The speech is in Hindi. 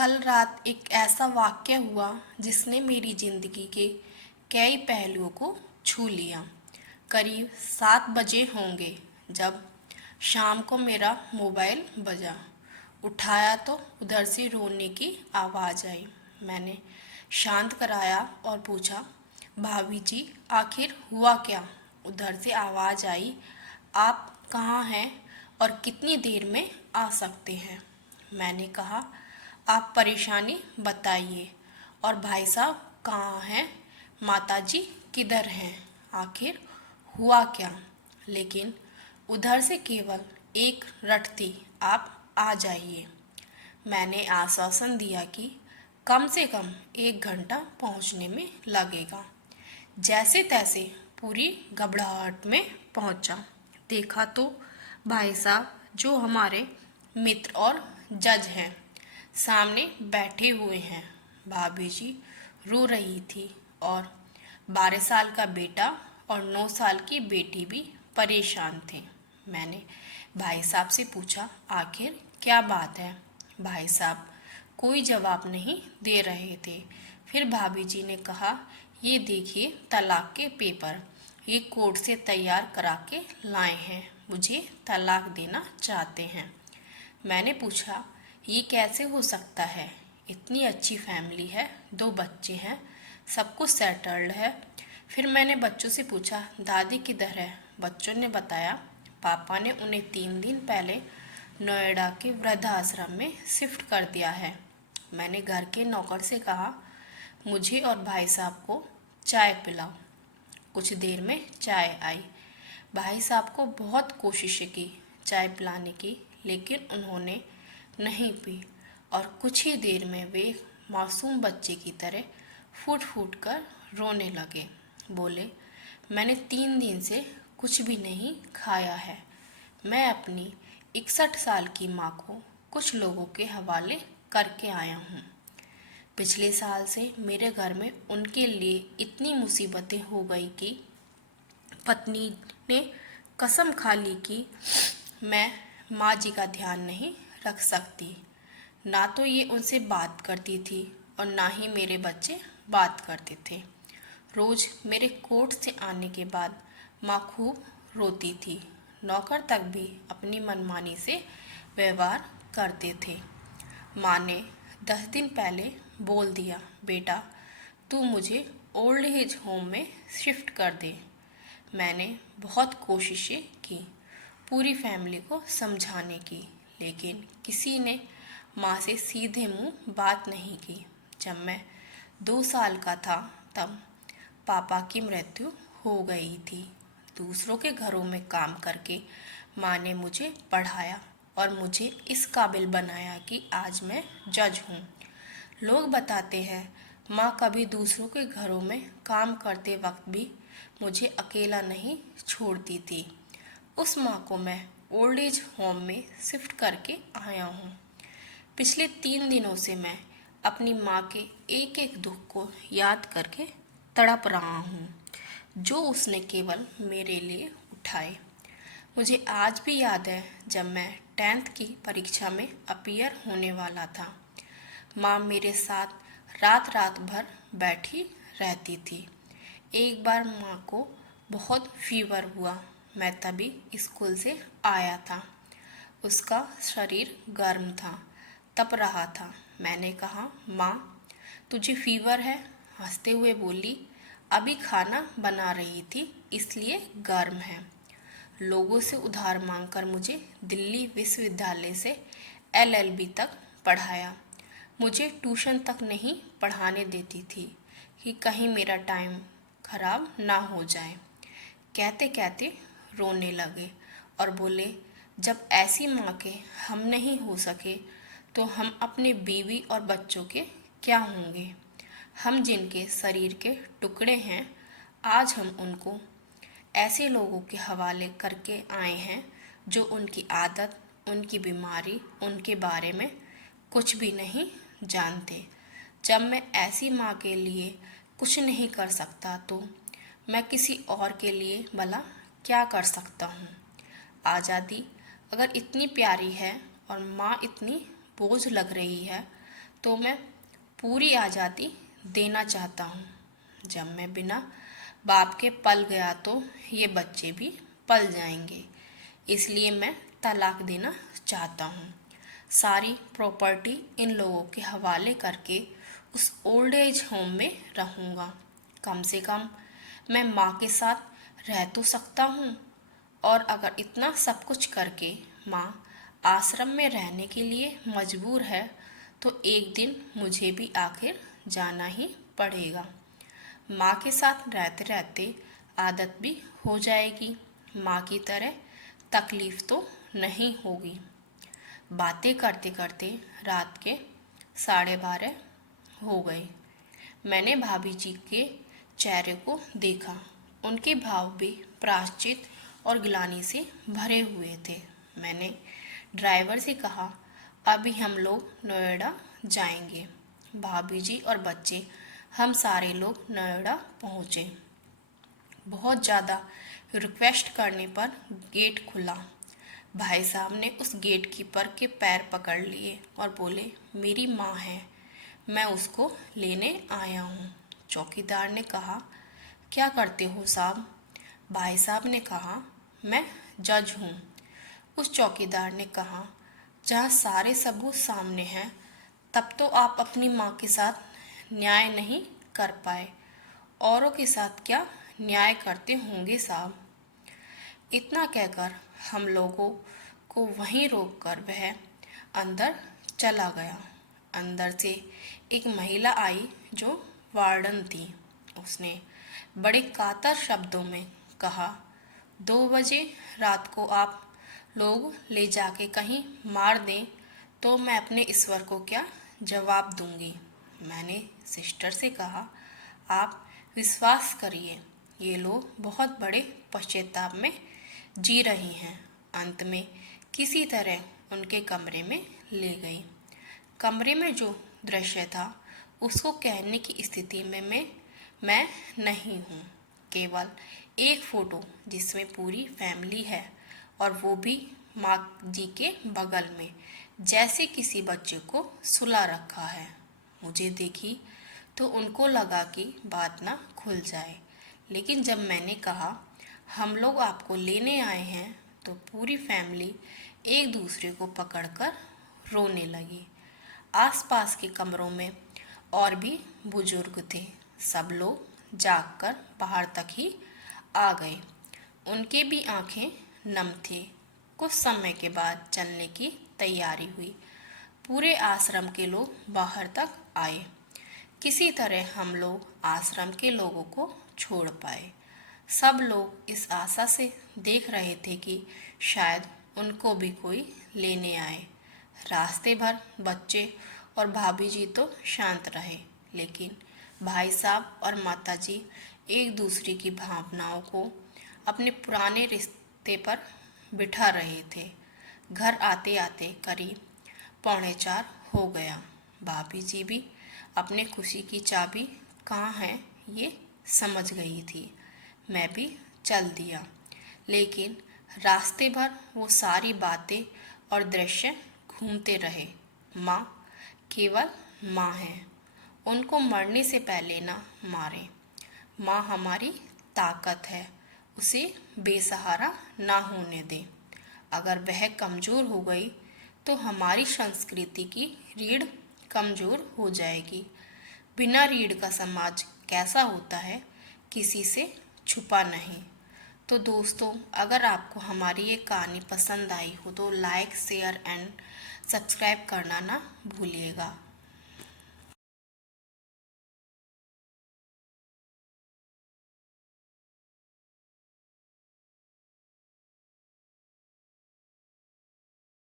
कल रात एक ऐसा वाक़या हुआ जिसने मेरी ज़िंदगी के कई पहलुओं को छू लिया। करीब 7 बजे होंगे जब शाम को मेरा मोबाइल बजा। उठाया तो उधर से रोने की आवाज़ आई। मैंने शांत कराया और पूछा, भाभी जी आखिर हुआ क्या? उधर से आवाज़ आई, आप कहाँ हैं और कितनी देर में आ सकते हैं? मैंने कहा, आप परेशानी बताइए। और भाई साहब कहाँ हैं? माताजी किधर हैं? आखिर हुआ क्या? लेकिन उधर से केवल एक रट थी, आप आ जाइए। मैंने आश्वासन दिया कि कम से कम 1 घंटा पहुंचने में लगेगा। जैसे तैसे पूरी घबराहट में पहुंचा। देखा तो भाई साहब जो हमारे मित्र और जज हैं सामने बैठे हुए हैं। भाभी जी रो रही थी और 12 साल का बेटा और 9 साल की बेटी भी परेशान थे। मैंने भाई साहब से पूछा, आखिर क्या बात है? भाई साहब कोई जवाब नहीं दे रहे थे। फिर भाभी जी ने कहा, ये देखिए तलाक के पेपर, ये कोर्ट से तैयार करा के लाए हैं, मुझे तलाक देना चाहते हैं। मैंने पूछा, ये कैसे हो सकता है? इतनी अच्छी फैमिली है, 2 बच्चे हैं, सब कुछ सेटल्ड है। फिर मैंने बच्चों से पूछा, दादी किधर है? बच्चों ने बताया, पापा ने उन्हें 3 दिन पहले नोएडा के वृद्धाश्रम में शिफ्ट कर दिया है। मैंने घर के नौकर से कहा, मुझे और भाई साहब को चाय पिलाओ। कुछ देर में चाय आई। भाई साहब को बहुत कोशिशें की चाय पिलाने की, लेकिन उन्होंने नहीं पी और कुछ ही देर में वे मासूम बच्चे की तरह फूट फूट कर रोने लगे। बोले, मैंने 3 दिन से कुछ भी नहीं खाया है। मैं अपनी 61 साल की माँ को कुछ लोगों के हवाले करके आया हूँ। पिछले साल से मेरे घर में उनके लिए इतनी मुसीबतें हो गई कि पत्नी ने कसम खा ली कि मैं माँ जी का ध्यान नहीं रख सकती। ना तो ये उनसे बात करती थी और ना ही मेरे बच्चे बात करते थे। रोज मेरे कोर्ट से आने के बाद माँ खूब रोती थी। नौकर तक भी अपनी मनमानी से व्यवहार करते थे। माँ ने 10 दिन पहले बोल दिया, बेटा तू मुझे ओल्ड एज होम में शिफ्ट कर दे। मैंने बहुत कोशिशें की पूरी फैमिली को समझाने की, लेकिन किसी ने माँ से सीधे मुंह बात नहीं की। जब मैं 2 साल का था तब पापा की मृत्यु हो गई थी। दूसरों के घरों में काम करके माँ ने मुझे पढ़ाया और मुझे इस काबिल बनाया कि आज मैं जज हूँ। लोग बताते हैं माँ कभी दूसरों के घरों में काम करते वक्त भी मुझे अकेला नहीं छोड़ती थी। उस माँ को मैं ओल्ड एज होम में शिफ्ट करके आया हूँ। पिछले 3 दिनों से मैं अपनी माँ के एक एक दुख को याद करके तड़प रहा हूँ, जो उसने केवल मेरे लिए उठाए। मुझे आज भी याद है जब मैं 10th की परीक्षा में अपीयर होने वाला था। माँ मेरे साथ रात रात भर बैठी रहती थी। एक बार माँ को बहुत फीवर हुआ। मैं तभी स्कूल से आया था। उसका शरीर गर्म था, तप रहा था। मैंने कहा, माँ तुझे फीवर है? हंसते हुए बोली, अभी खाना बना रही थी इसलिए गर्म है। लोगों से उधार मांगकर मुझे दिल्ली विश्वविद्यालय से LLB तक पढ़ाया। मुझे ट्यूशन तक नहीं पढ़ाने देती थी कि कहीं मेरा टाइम खराब ना हो जाए। कहते कहते रोने लगे और बोले, जब ऐसी माँ के हम नहीं हो सके तो हम अपने बीवी और बच्चों के क्या होंगे? हम जिनके शरीर के टुकड़े हैं, आज हम उनको ऐसे लोगों के हवाले करके आए हैं जो उनकी आदत, उनकी बीमारी, उनके बारे में कुछ भी नहीं जानते। जब मैं ऐसी माँ के लिए कुछ नहीं कर सकता तो मैं किसी और के लिए भला क्या कर सकता हूँ? आज़ादी अगर इतनी प्यारी है और माँ इतनी बोझ लग रही है तो मैं पूरी आज़ादी देना चाहता हूँ। जब मैं बिना बाप के पल गया तो ये बच्चे भी पल जाएंगे, इसलिए मैं तलाक देना चाहता हूँ। सारी प्रॉपर्टी इन लोगों के हवाले करके उस ओल्ड एज होम में रहूँगा। कम से कम मैं माँ के साथ रह तो सकता हूँ। और अगर इतना सब कुछ करके माँ आश्रम में रहने के लिए मजबूर है तो एक दिन मुझे भी आखिर जाना ही पड़ेगा। माँ के साथ रहते रहते आदत भी हो जाएगी। माँ की तरह तकलीफ तो नहीं होगी। बातें करते करते रात के 12:30 हो गए। मैंने भाभी जी के चेहरे को देखा। उनके भाव भी प्रायश्चित और ग्लानि से भरे हुए थे। मैंने ड्राइवर से कहा, अभी हम लोग नोएडा जाएंगे। भाभी जी और बच्चे, हम सारे लोग नोएडा पहुँचे। बहुत ज़्यादा रिक्वेस्ट करने पर गेट खुला। भाई साहब ने उस गेट कीपर के पैर पकड़ लिए और बोले, मेरी माँ है, मैं उसको लेने आया हूँ। चौकीदार ने कहा, क्या करते हो साहब? भाई साहब ने कहा, मैं जज हूँ। उस चौकीदार ने कहा, जहाँ सारे सबूत सामने हैं तब तो आप अपनी माँ के साथ न्याय नहीं कर पाए, औरों के साथ क्या न्याय करते होंगे साहब? इतना कहकर हम लोगों को वहीं रोककर वह अंदर चला गया। अंदर से एक महिला आई जो वार्डन थी। उसने बड़े कातर शब्दों में कहा, 2 बजे रात को आप लोग ले जाके कहीं मार दें तो मैं अपने ईश्वर को क्या जवाब दूंगी। मैंने सिस्टर से कहा, आप विश्वास करिए, ये लोग बहुत बड़े पश्चाताप में जी रही हैं। अंत में किसी तरह उनके कमरे में ले गई। कमरे में जो दृश्य था उसको कहने की स्थिति में मैं नहीं हूँ। केवल एक फोटो जिसमें पूरी फैमिली है और वो भी माँ जी के बगल में, जैसे किसी बच्चे को सुला रखा है। मुझे देखी तो उनको लगा कि बात ना खुल जाए, लेकिन जब मैंने कहा हम लोग आपको लेने आए हैं तो पूरी फैमिली एक दूसरे को पकड़कर रोने लगी। आसपास के कमरों में और भी बुजुर्ग थे। सब लोग जागकर बाहर तक ही आ गए। उनके भी आंखें नम थी। कुछ समय के बाद चलने की तैयारी हुई। पूरे आश्रम के लोग बाहर तक आए। किसी तरह हम लोग आश्रम के लोगों को छोड़ पाए। सब लोग इस आशा से देख रहे थे कि शायद उनको भी कोई लेने आए। रास्ते भर बच्चे और भाभी जी तो शांत रहे, लेकिन भाई साहब और माता जी एक दूसरे की भावनाओं को अपने पुराने रिश्ते पर बिठा रहे थे। घर आते आते करीब 3:45 हो गया। भाभी जी भी अपने खुशी की चाबी कहाँ है ये समझ गई थी। मैं भी चल दिया, लेकिन रास्ते भर वो सारी बातें और दृश्य घूमते रहे। माँ केवल माँ है, उनको मरने से पहले ना मारें। माँ हमारी ताकत है, उसे बेसहारा ना होने दें। अगर वह कमज़ोर हो गई तो हमारी संस्कृति की रीढ़ कमज़ोर हो जाएगी। बिना रीढ़ का समाज कैसा होता है, किसी से छुपा नहीं। तो दोस्तों, अगर आपको हमारी ये कहानी पसंद आई हो तो लाइक, शेयर एंड सब्सक्राइब करना ना भूलिएगा।